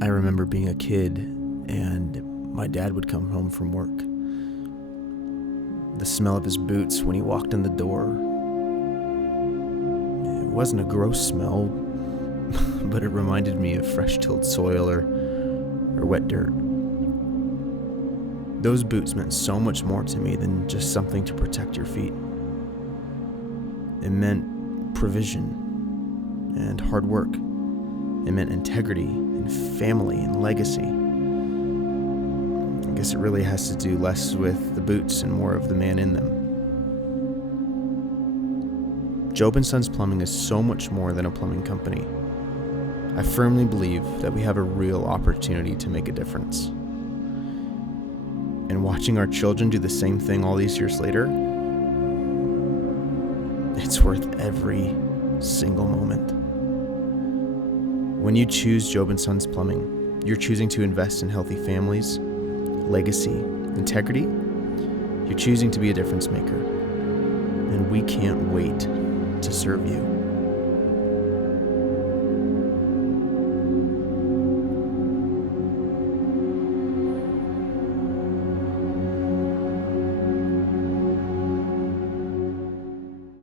I remember being a kid and my dad would come home from work. The smell of his boots when he walked in the door. It wasn't a gross smell, but it reminded me of fresh tilled soil or wet dirt. Those boots meant so much more to me than just something to protect your feet. It meant provision and hard work. It meant integrity and family and legacy. I guess it really has to do less with the boots and more of the man in them. Jobe & Sons Plumbing is so much more than a plumbing company. I firmly believe that we have a real opportunity to make a difference. And watching our children do the same thing all these years later, it's worth every single moment. When you choose Jobe & Sons Plumbing, you're choosing to invest in healthy families, legacy, integrity. You're choosing to be a difference maker. And we can't wait to serve you.